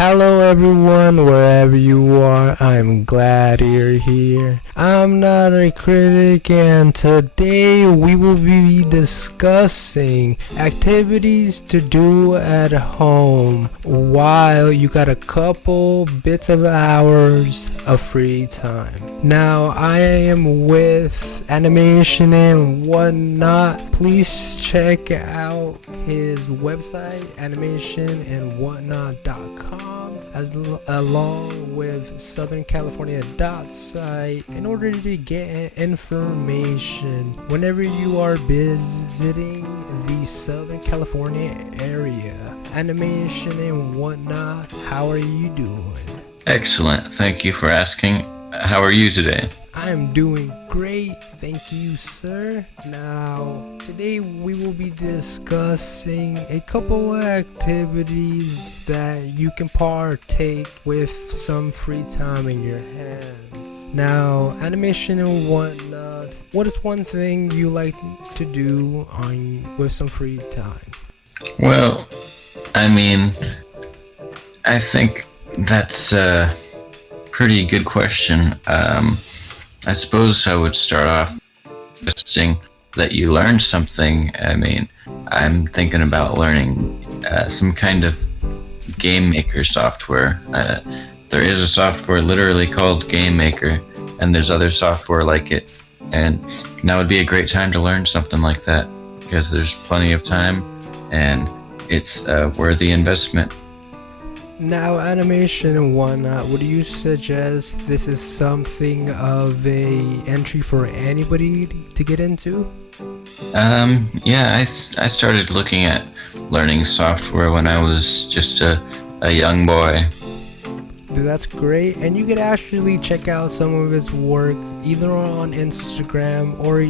Hello everyone, wherever you are, I'm glad you're here. I'm not a critic, and today we will be discussing activities to do at home while you got a couple bits of hours of free time. Now I am with Animation and Whatnot. Please check out his website, animationandwhatnot.com, along with Southern California site, in order to get information whenever you are visiting the Southern California area. Animation and Whatnot, how are you doing? Excellent. Thank you for asking. How are you today? I'm doing great, thank you, sir. Now, today we will be discussing a couple of activities that you can partake with some free time in your hands. Now, Animation and Whatnot, what is one thing you like to do with some free time? Well, I think that's a pretty good question. I suppose I would start off suggesting that you learn something. I'm thinking about learning some kind of game maker software. There is a software literally called Game Maker, and there's other software like it. And now would be a great time to learn something like that, because there's plenty of time, and it's a worthy investment. Now, Animation and Whatnot, would you suggest this is something of a entry for anybody to get into? Yeah, I started looking at learning software when I was just a young boy. Dude, that's great, and you could actually check out some of his work either on Instagram or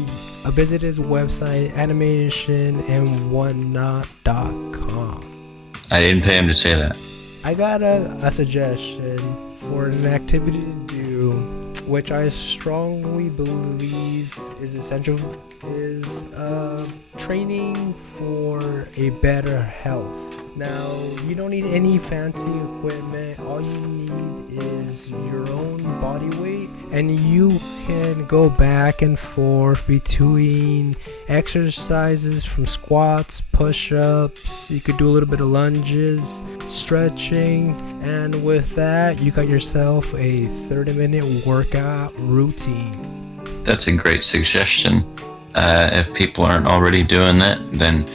visit his website, animationandwhatnot.com. I didn't pay him to say that. I got a suggestion for an activity to do, which I strongly believe is essential, is training for a better health. Now, you don't need any fancy equipment. All you need is your own body weight, and you can go back and forth between exercises from squats, push-ups. You could do a little bit of lunges, stretching, and with that, you got yourself a 30-minute workout routine. That's a great suggestion. If people aren't already doing that, then,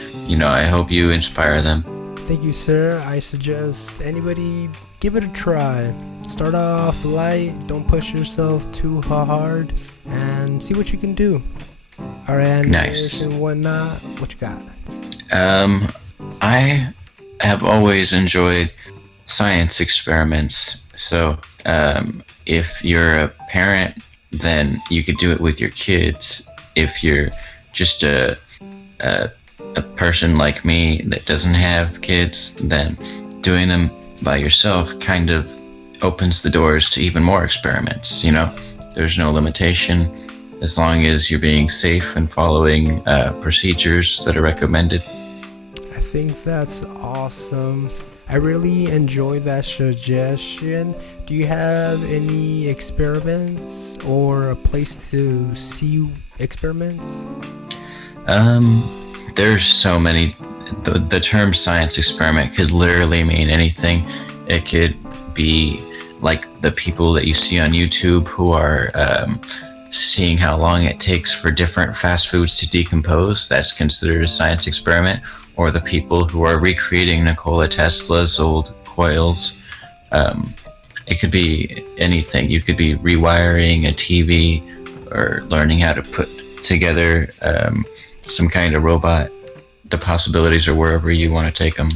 I hope you inspire them. Thank you, sir. I suggest anybody give it a try. Start off light, don't push yourself too hard, and see what you can do. Alright, Nice. and Whatnot, what you got? I have always enjoyed science experiments. So, if you're a parent, then you could do it with your kids. If you're just a person like me that doesn't have kids, then doing them by yourself kind of opens the doors to even more experiments. There's no limitation as long as you're being safe and following procedures that are recommended. I think that's awesome. I really enjoy that suggestion. Do you have any experiments or a place to see experiments? There's so many. The term science experiment could literally mean anything. It could be like the people that you see on YouTube who are seeing how long it takes for different fast foods to decompose. That's considered a science experiment. Or the people who are recreating Nikola Tesla's old coils. It could be anything. You could be rewiring a TV or learning how to put together some kind of robot. The possibilities are wherever you want to take them.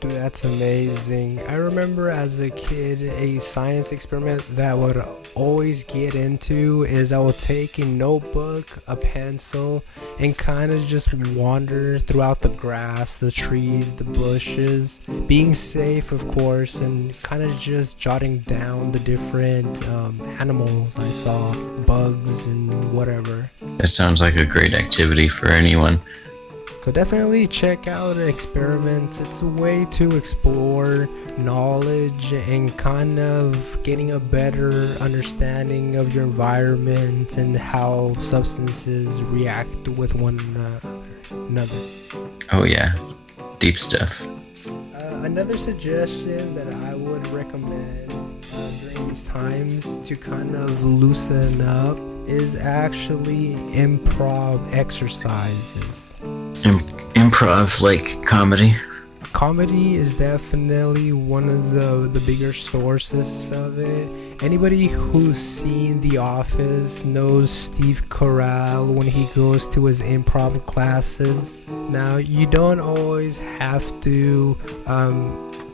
Dude, that's amazing. I remember as a kid, a science experiment that I would always get into is I would take a notebook, a pencil, and kind of just wander throughout the grass, the trees, the bushes, being safe, of course, and kind of just jotting down the different animals I saw, bugs and whatever. That sounds like a great activity for anyone. So definitely check out experiments. It's a way to explore knowledge and kind of getting a better understanding of your environment and how substances react with one another. Oh yeah, deep stuff. Another suggestion that I would recommend during these times to kind of loosen up is actually improv exercises. Improv, like comedy. Comedy is definitely one of the bigger sources of it. Anybody who's seen The Office knows Steve Carell when he goes to his improv classes. Now, you don't always have to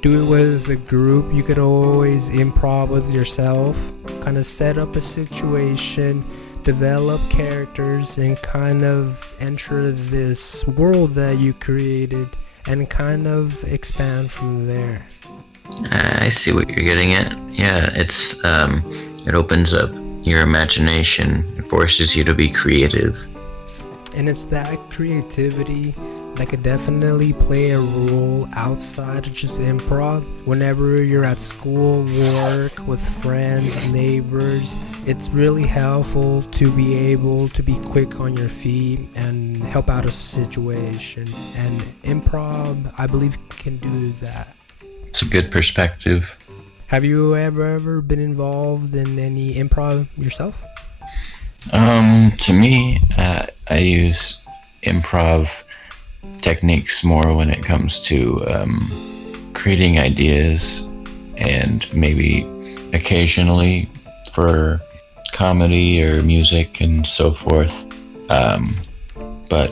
do it with a group. You could always improv with yourself, kind of set up a situation, develop characters, and kind of enter this world that you created and kind of expand from there. I see what you're getting at. Yeah, it opens up your imagination. It forces you to be creative. And it's that creativity that could definitely play a role outside of just improv. Whenever you're at school, work, with friends, neighbors, it's really helpful to be able to be quick on your feet and help out a situation. And improv, I believe, can do that. It's a good perspective. Have you ever been involved in any improv yourself? To me, I use improv techniques more when it comes to creating ideas, and maybe occasionally for comedy or music and so forth. But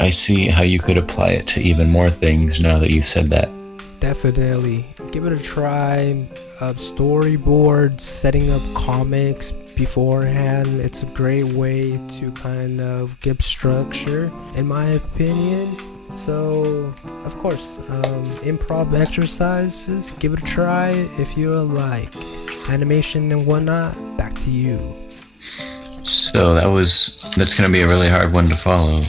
I see how you could apply it to even more things now that you've said that. Definitely. Give it a try. Storyboards, setting up comics beforehand. It's a great way to kind of give structure, in my opinion. So, of course, improv exercises, give it a try if you like. Animation and whatnot, back to you. So that's gonna be a really hard one to follow.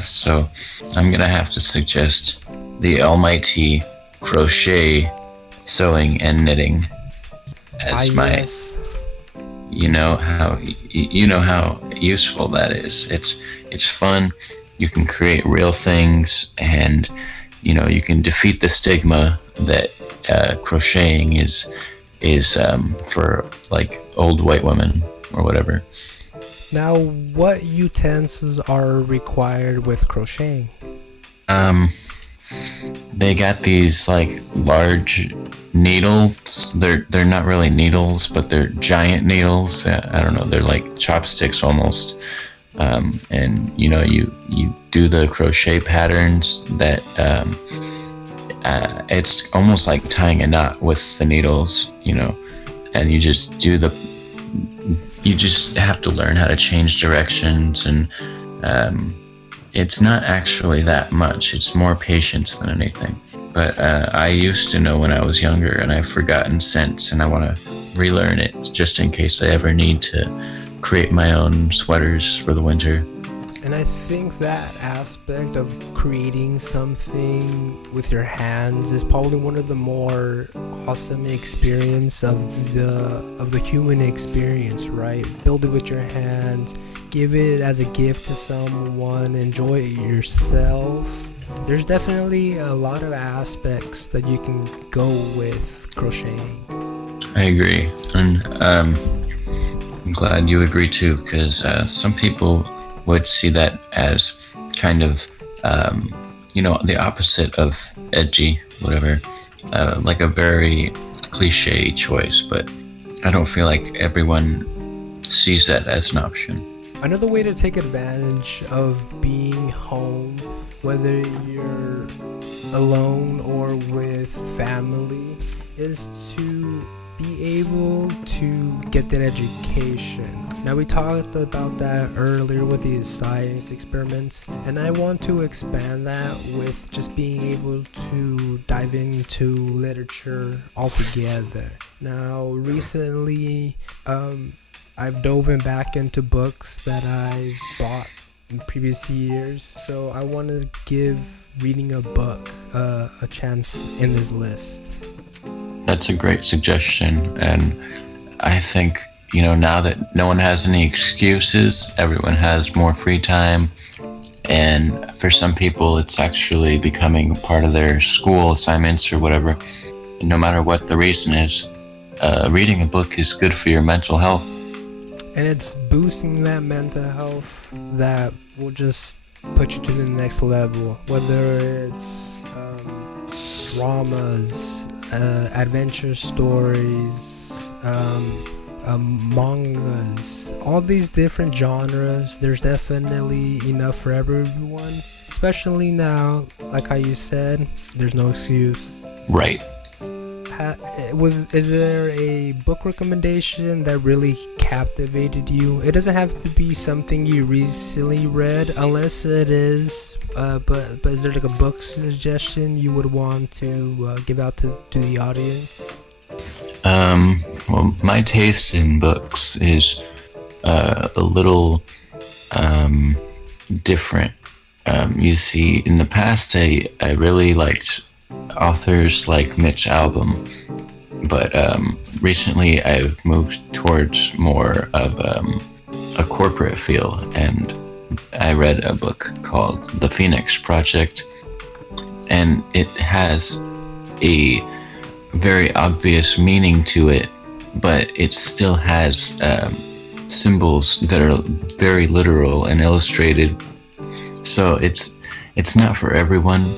So I'm gonna have to suggest the almighty crochet, sewing, and knitting as my. Yes. You know how useful that is. It's fun. You can create real things, and you can defeat the stigma that crocheting is for like old white women or whatever. Now, what utensils are required with crocheting? They got these like large needles. They're not really needles, but they're giant needles. I don't know. They're like chopsticks almost. And you do the crochet patterns that it's almost like tying a knot with the needles. And you just have to learn how to change directions, and it's not actually that much. It's more patience than anything. But I used to know when I was younger, and I've forgotten since, and I want to relearn it just in case I ever need to create my own sweaters for the winter. And I think that aspect of creating something with your hands is probably one of the more awesome experience of the human experience, right? Build it with your hands, give it as a gift to someone, enjoy it yourself. There's definitely a lot of aspects that you can go with crocheting. I agree, and I'm glad you agree too, because some people would see that as kind of, the opposite of edgy, whatever, like a very cliche choice, but I don't feel like everyone sees that as an option. Another way to take advantage of being home, whether you're alone or with family, is to be able to get that education. Now, we talked about that earlier with these science experiments, and I want to expand that with just being able to dive into literature altogether. Now, recently, I've dove back into books that I bought in previous years, so I want to give reading a book a chance in this list. That's a great suggestion, and I think, now that no one has any excuses, everyone has more free time, and for some people it's actually becoming part of their school assignments or whatever. And no matter what the reason is, reading a book is good for your mental health. And it's boosting that mental health that will just put you to the next level, whether it's dramas, adventure stories, mangas, all these different genres. There's definitely enough for everyone, especially now, like how you said, there's no excuse. Right. Is there a book recommendation that really captivated you? It doesn't have to be something you recently read, unless it is. But is there like a book suggestion you would want to give out to the audience? Well, my taste in books is a little different. You see, in the past, I really liked authors like Mitch Albom, but recently I've moved towards more of a corporate feel, and I read a book called The Phoenix Project, and it has a very obvious meaning to it, but it still has symbols that are very literal and illustrated. So it's not for everyone,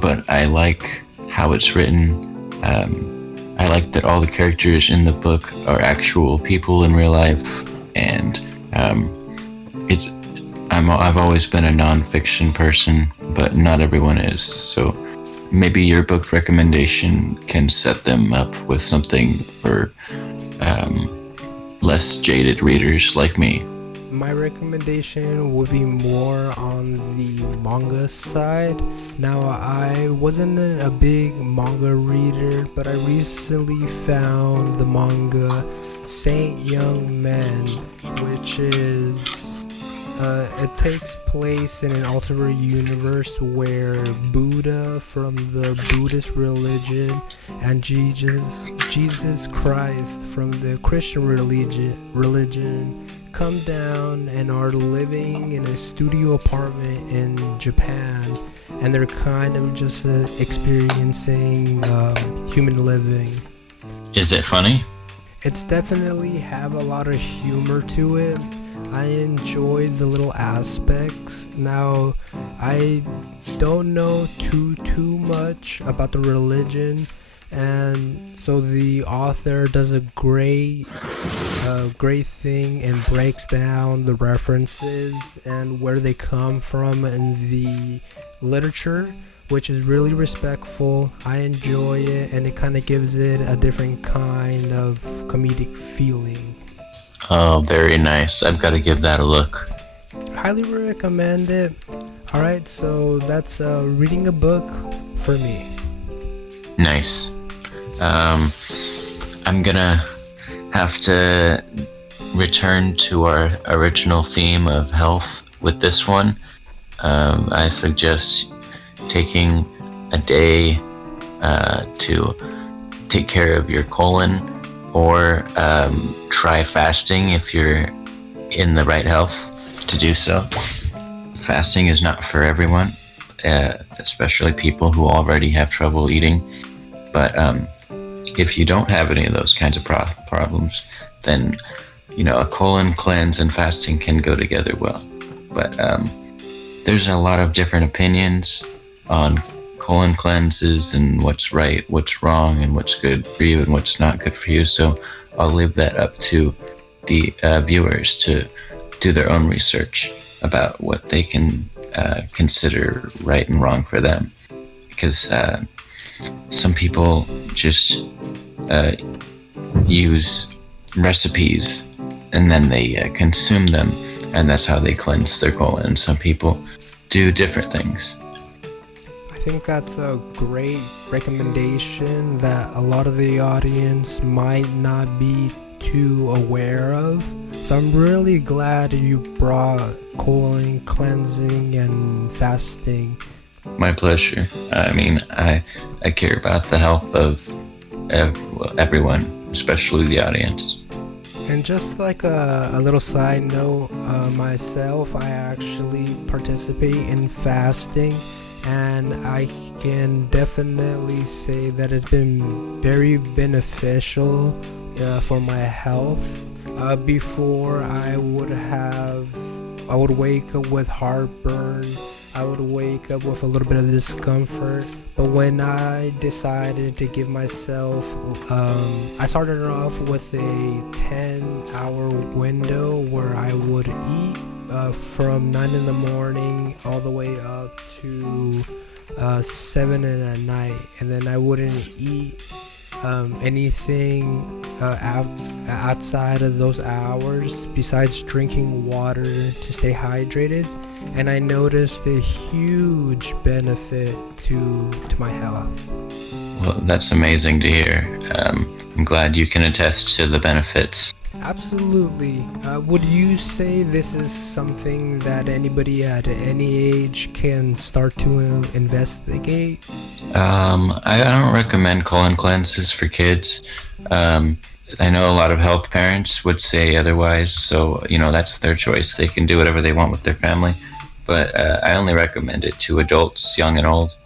but I like how it's written. I like that all the characters in the book are actual people in real life, and I've always been a nonfiction person, but not everyone is. So maybe your book recommendation can set them up with something for less jaded readers like me. My recommendation would be more on the manga side. Now, I wasn't a big manga reader, but I recently found the manga Saint Young Men, which is it takes place in an alternate universe where Buddha from the Buddhist religion and Jesus Christ from the Christian religion come down and are living in a studio apartment in Japan, and they're kind of just experiencing human living. Is it funny? It's definitely have a lot of humor to it. I enjoy the little aspects. Now, I don't know too much about the religion, and so the author does a great thing and breaks down the references and where they come from in the literature, which is really respectful. I enjoy it, and it kind of gives it a different kind of comedic feeling. Oh, very nice. I've got to give that a look. Highly recommend it. Alright, so that's reading a book for me. Nice. I'm gonna have to return to our original theme of health with this one. I suggest taking a day to take care of your colon, or try fasting if you're in the right health to do so. Fasting is not for everyone, especially people who already have trouble eating. But if you don't have any of those kinds of problems, then a colon cleanse and fasting can go together well. But there's a lot of different opinions on colon cleanses and what's right, what's wrong, and what's good for you and what's not good for you. So I'll leave that up to the viewers to do their own research about what they can consider right and wrong for them. Because some people just use recipes and then they consume them, and that's how they cleanse their colon. And some people do different things. I think that's a great recommendation that a lot of the audience might not be too aware of. So I'm really glad you brought colon cleansing and fasting. My pleasure. I mean, I care about the health of everyone, especially the audience. And just like a little side note, myself, I actually participate in fasting, and I can definitely say that it's been very beneficial for my health. Before I would wake up with heartburn. I would wake up with a little bit of discomfort. But when I decided to give myself, I started off with a 10-hour window where I would eat from 9 in the morning all the way up to 7 at night, and then I wouldn't eat anything outside of those hours besides drinking water to stay hydrated. And I noticed a huge benefit to my health. Well, that's amazing to hear. I'm glad you can attest to the benefits. Absolutely. Would you say this is something that anybody at any age can start to investigate? I don't recommend colon cleanses for kids. I know a lot of health parents would say otherwise, so that's their choice. They can do whatever they want with their family, but I only recommend it to adults, young and old.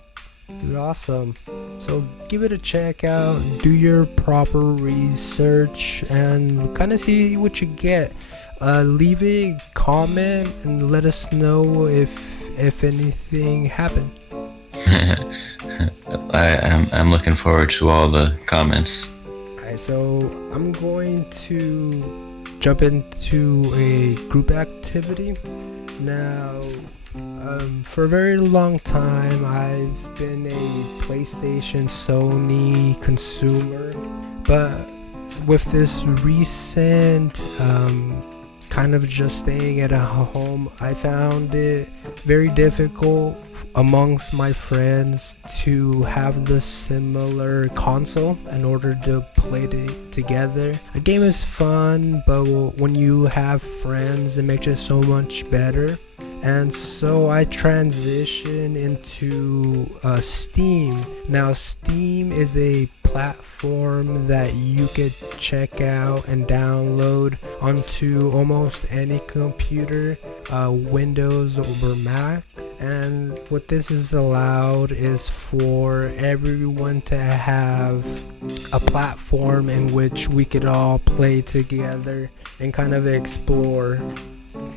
Dude, awesome. So give it a check out, do your proper research, and kind of see what you get. Leave a comment and let us know if anything happened. I'm looking forward to all the comments. Alright, so I'm going to jump into a group activity. Now, for a very long time, I've been a PlayStation Sony consumer, but with this recent kind of just staying at home, I found it very difficult amongst my friends to have the similar console in order to play it together. A game is fun, but when you have friends, it makes it so much better. And so I transitioned into Steam. Now Steam is a platform that you could check out and download onto almost any computer, Windows or Mac. And what this is allowed is for everyone to have a platform in which we could all play together and kind of explore.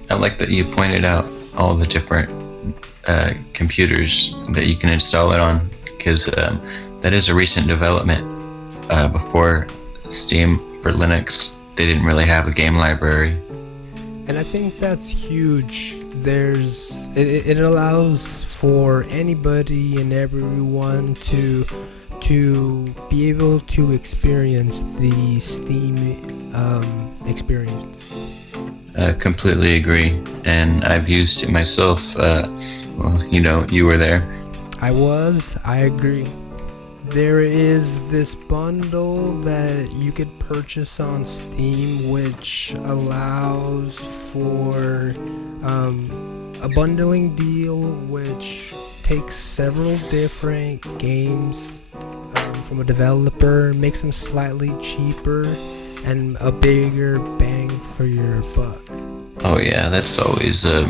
I like that you pointed out all the different computers that you can install it on, because that is a recent development. Before Steam for Linux, they didn't really have a game library. And I think that's huge. It allows for anybody and everyone to be able to experience the Steam experience. Completely agree, and I've used it myself. You were there. I agree. There is this bundle that you could purchase on Steam, which allows for a bundling deal which takes several different games from a developer, makes them slightly cheaper and a bigger bang for your buck. Oh yeah, that's always a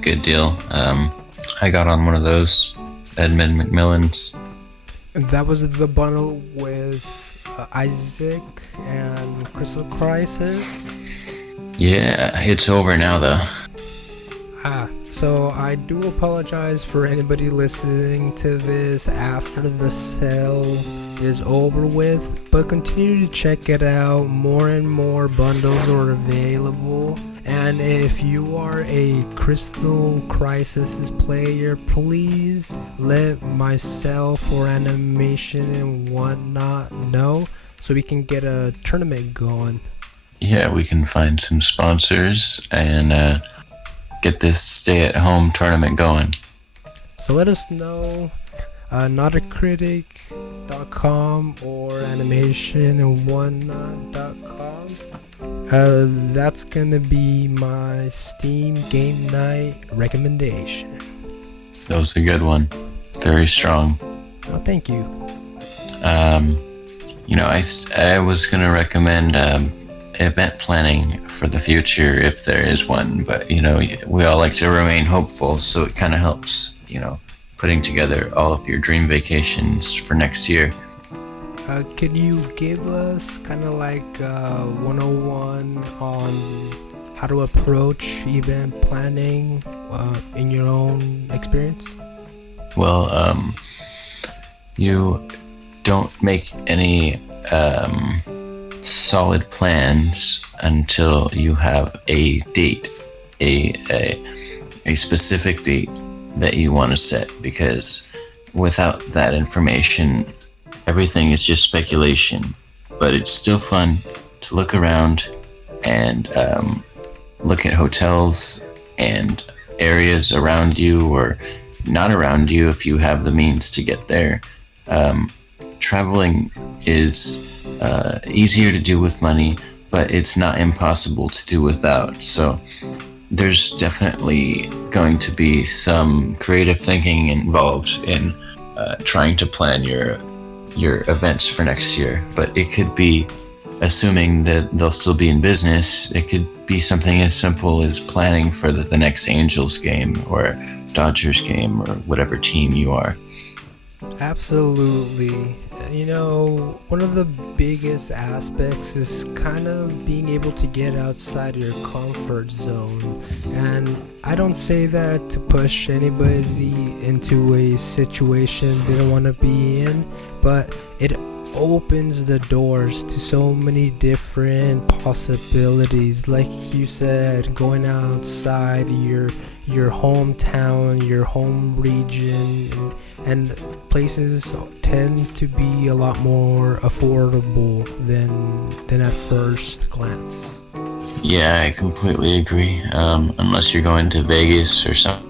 good deal. I got on one of those, Edmund McMillan's. That was the bundle with Isaac and Crystal Crisis. Yeah, it's over now though. So I do apologize for anybody listening to this after the sale is over with, but continue to check it out. More and more bundles are available, and if you are a Crystal Crisis player, please let myself or Animation and Whatnot know so we can get a tournament going. Yeah, we can find some sponsors and get this stay-at-home tournament going. So let us know Not-A-Critic.com or Animationandwhatnot.com. That's gonna be my Steam game night recommendation. That was a good one. Very strong. Oh, thank you. I was going to recommend event planning for the future if there is one, but, we all like to remain hopeful, so it kind of helps, putting together all of your dream vacations for next year. Can you give us kind of like 101 on how to approach event planning in your own experience? Well, you don't make any solid plans until you have a date, a specific date that you want to set, because without that information, everything is just speculation. But it's still fun to look around and look at hotels and areas around you or not around you if you have the means to get there. Traveling is easier to do with money, but it's not impossible to do without. So there's definitely going to be some creative thinking involved in trying to plan your events for next year. But it could be, assuming that they'll still be in business, it could be something as simple as planning for the next Angels game or Dodgers game or whatever team you are. Absolutely. One of the biggest aspects is kind of being able to get outside your comfort zone. And I don't say that to push anybody into a situation they don't want to be in, but it opens the doors to so many different possibilities. Like you said, going outside your hometown, your home region, and places tend to be a lot more affordable than at first glance. Yeah, I completely agree. Unless you're going to Vegas or something.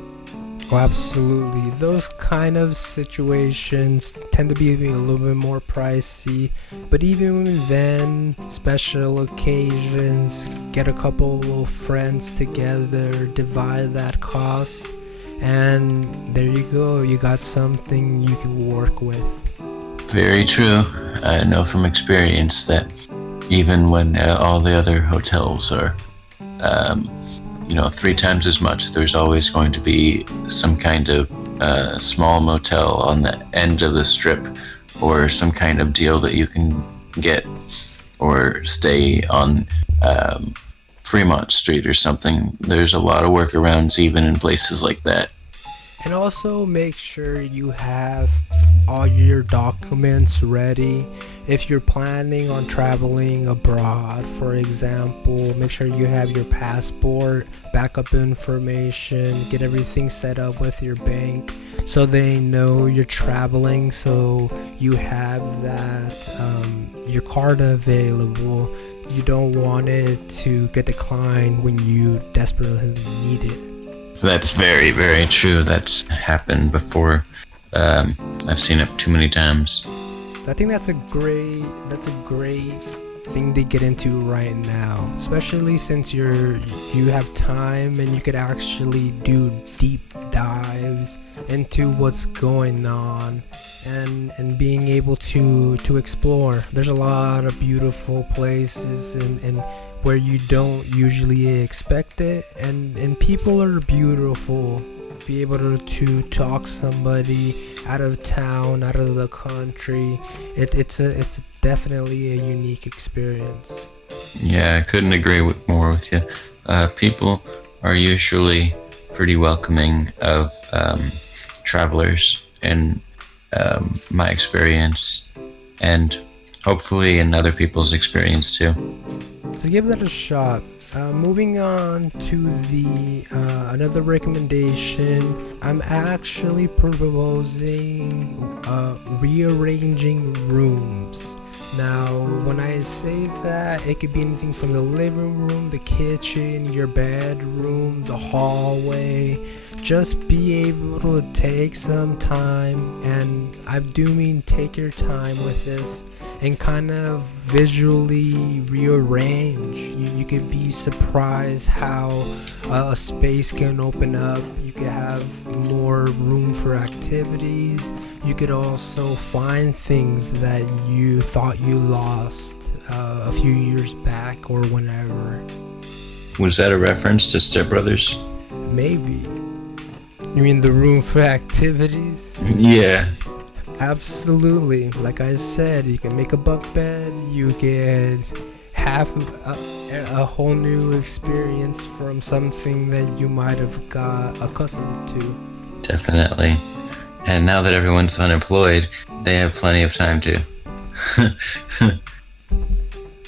Oh, absolutely. Those kind of situations tend to be a little bit more pricey, but even then, special occasions, get a couple of friends together, divide that cost, and there you go, you got something you can work with. Very true. I know from experience that even when all the other hotels are 3 times as much, there's always going to be some kind of small motel on the end of the strip, or some kind of deal that you can get, or stay on Fremont Street or something. There's a lot of workarounds even in places like that. And also make sure you have all your documents ready. If you're planning on traveling abroad, for example, make sure you have your passport, backup information, get everything set up with your bank so they know you're traveling, so you have that your card available. You don't want it to get declined when you desperately need it. That's very, very true. That's happened before. I've seen it too many times. I think that's a great thing to get into right now, especially since you have time and you could actually do deep dives into what's going on and being able to explore. There's a lot of beautiful places and where you don't usually expect it, and people are beautiful. Be able to talk somebody out of town, out of the country, it's definitely a unique experience. Yeah, I couldn't agree more with you. People are usually pretty welcoming of travelers, in my experience, and hopefully in other people's experience too. So give that a shot. Moving on to the another recommendation, I'm actually proposing rearranging rooms. Now, when I say that, it could be anything from the living room, the kitchen, your bedroom, the hallway. Just be able to take some time, and I do mean take your time with this, and kind of visually rearrange. You could be surprised how a space can open up. You could have more room for activities. You could also find things that you thought you lost a few years back or whenever. Was that a reference to Step Brothers? Maybe. You mean the room for activities? Yeah. Absolutely. Like I said, you can make a bunk bed. You could have a whole new experience from something that you might have got accustomed to. Definitely. And now that everyone's unemployed, they have plenty of time to.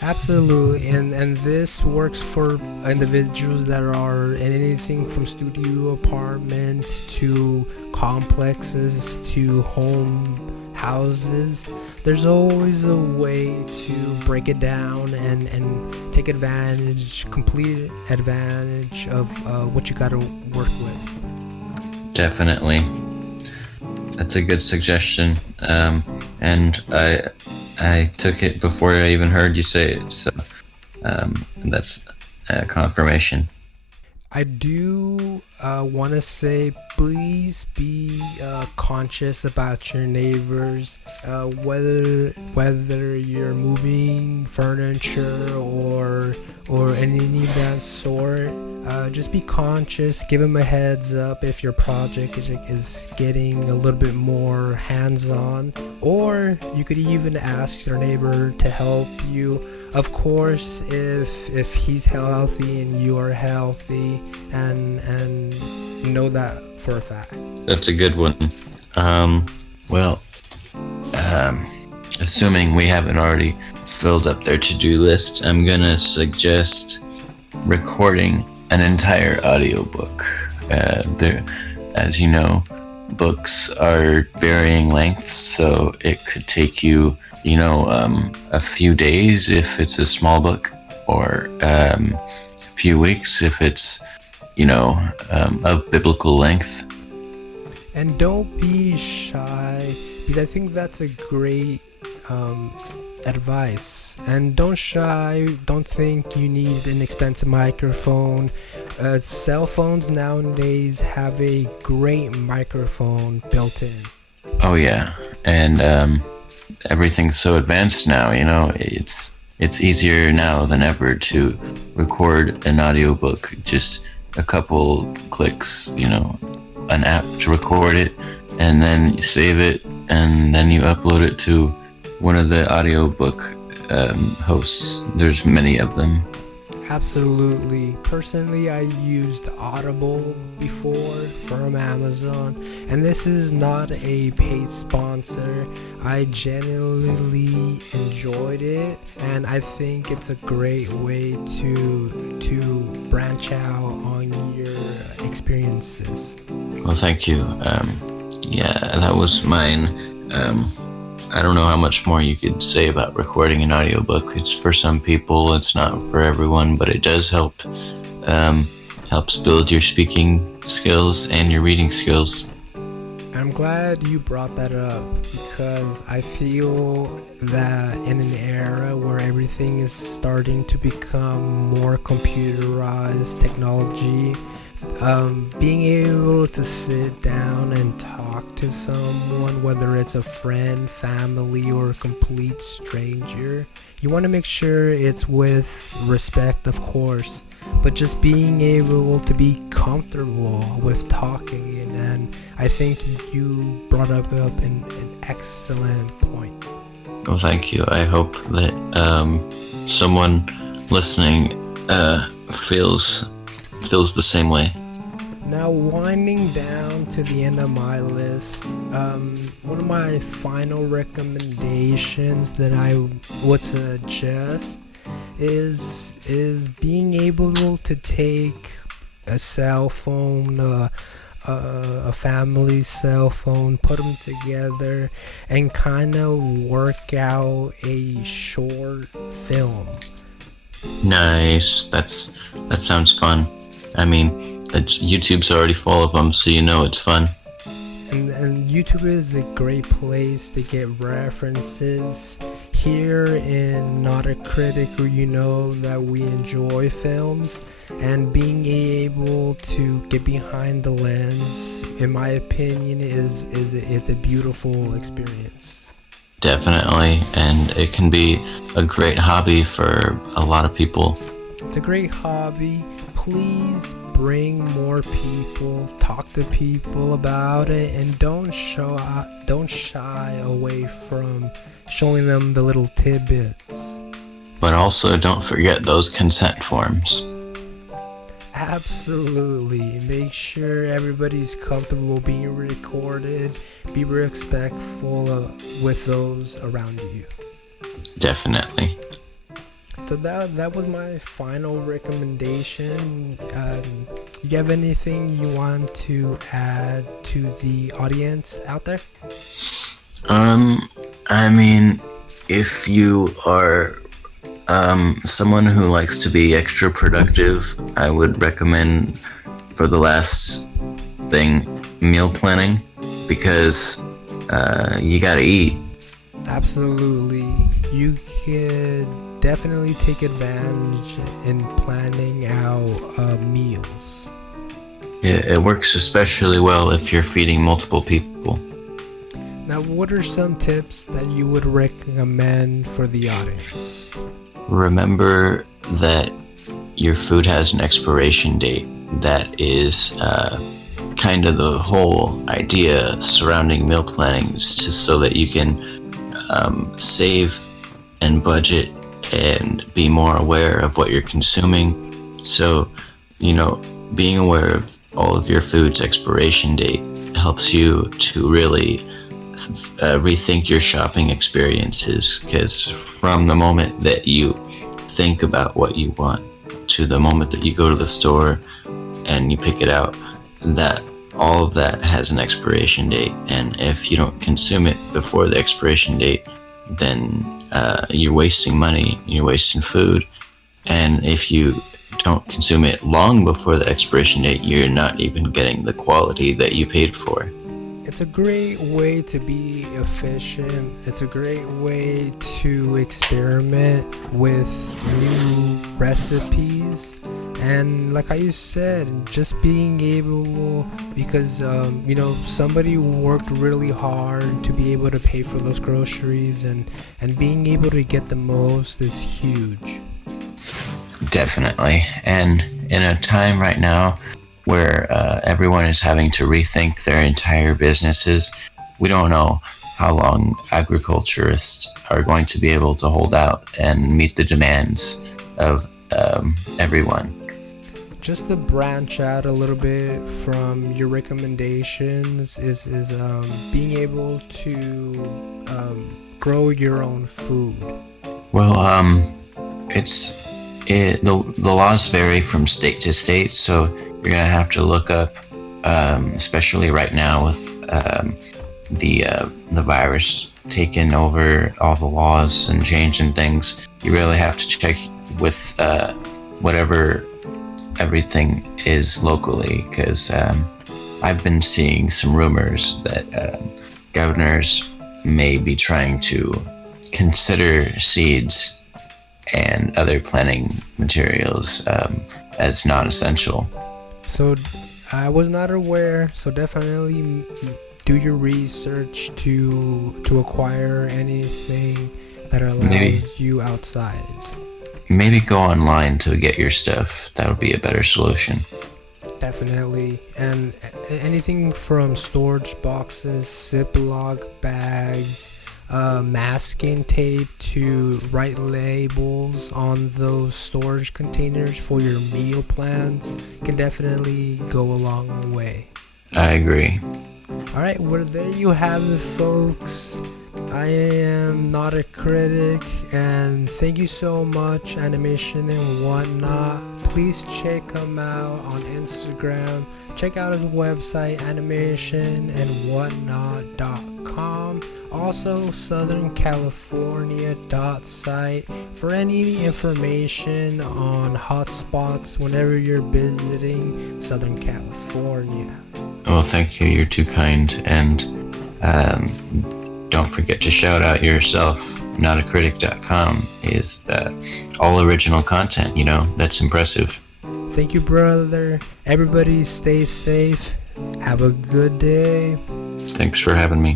Absolutely, and this works for individuals that are in anything from studio apartments to complexes to home houses. There's always a way to break it down and take advantage, complete advantage of what you got to work with. Definitely. That's a good suggestion. And I took it before I even heard you say it, so that's confirmation. I do want to say, please be conscious about your neighbors, whether you're moving furniture or any of that sort. Just be conscious. Give them a heads up if your project is getting a little bit more hands-on, or you could even ask your neighbor to help you. Of course, if he's healthy and you are healthy, and know that for a fact. That's a good one. Assuming we haven't already filled up their to-do list, I'm gonna suggest recording an entire audiobook. As you know, books are varying lengths, so it could take you, a few days if it's a small book, or a few weeks if it's, of biblical length. And don't be shy, because I think that's a great advice. And don't think you need an expensive microphone. Cell phones nowadays have a great microphone built in. Oh yeah, and everything's so advanced now, it's easier now than ever to record an audiobook. Just a couple clicks, an app to record it, and then you save it, and then you upload it to one of the audiobook hosts. There's many of them. Absolutely. Personally, I used Audible before from Amazon, and this is not a paid sponsor. I genuinely enjoyed it, and I think it's a great way to branch out on your experiences. Well, thank you. Yeah, that was mine. I don't know how much more you could say about recording an audiobook. It's for some people, it's not for everyone, but it does help. Helps build your speaking skills and your reading skills. I'm glad you brought that up, because I feel that in an era where everything is starting to become more computerized technology, being able to sit down and talk to someone, whether it's a friend, family, or a complete stranger, you want to make sure it's with respect, of course, but just being able to be comfortable with talking. And I think you brought up an excellent point. Well, thank you. I hope that someone listening feels the same way. Now, winding down to the end of my list, one of my final recommendations that I would suggest is being able to take a cell phone, a family's cell phone, put them together, and kind of work out a short film. Nice. That sounds fun. I mean, YouTube's already full of them, so you know it's fun. And YouTube is a great place to get references. Here in Not-A-Critic, you know that we enjoy films, and being able to get behind the lens, in my opinion, it's a beautiful experience. Definitely, and it can be a great hobby for a lot of people. It's a great hobby. Please bring more people, talk to people about it, and don't shy away from showing them the little tidbits. But also don't forget those consent forms. Absolutely. Make sure everybody's comfortable being recorded. Be respectful with those around you. Definitely. So that was my final recommendation. You have anything you want to add to the audience out there? I mean, if you are someone who likes to be extra productive, I would recommend for the last thing meal planning, because you gotta eat. Absolutely. You could definitely take advantage in planning out meals. It works especially well if you're feeding multiple people. Now, what are some tips that you would recommend for the audience? Remember that your food has an expiration date. That is kind of the whole idea surrounding meal planning, is just so that you can save and budget and be more aware of what you're consuming. So, being aware of all of your food's expiration date helps you to really rethink your shopping experiences, because from the moment that you think about what you want to the moment that you go to the store and you pick it out, that all of that has an expiration date, and if you don't consume it before the expiration date, then you're wasting money, you're wasting food. And if you don't consume it long before the expiration date, you're not even getting the quality that you paid for. It's a great way to be efficient. It's a great way to experiment with new recipes. And like I said, just being able, because somebody worked really hard to be able to pay for those groceries, and being able to get the most is huge. Definitely. And in a time right now where everyone is having to rethink their entire businesses, we don't know how long agriculturists are going to be able to hold out and meet the demands of everyone. Just to branch out a little bit from your recommendations is being able to grow your own food. Well, the laws vary from state to state, so you're gonna have to look up, especially right now with the virus taking over all the laws and changing things. You really have to check with whatever everything is locally, because I've been seeing some rumors that governors may be trying to consider seeds and other planting materials as non-essential. So I was not aware, so definitely do your research to acquire anything that allows you outside. Maybe go online to get your stuff. That would be a better solution. Definitely. And anything from storage boxes, Ziploc bags, masking tape to write labels on those storage containers for your meal plans can definitely go a long way. I agree. Alright, well, there you have it, folks. I am Not-A-Critic, and thank you so much, Animation and Whatnot. please check him out on Instagram. Check out his website, Animationandwhatnot.com. Also, Southern California.site for any information on hotspots whenever you're visiting Southern California. Oh, thank you. You're too kind. And don't forget to shout out yourself. Not-A-Critic.com is all original content. That's impressive. Thank you, brother. Everybody stay safe. Have a good day. Thanks for having me.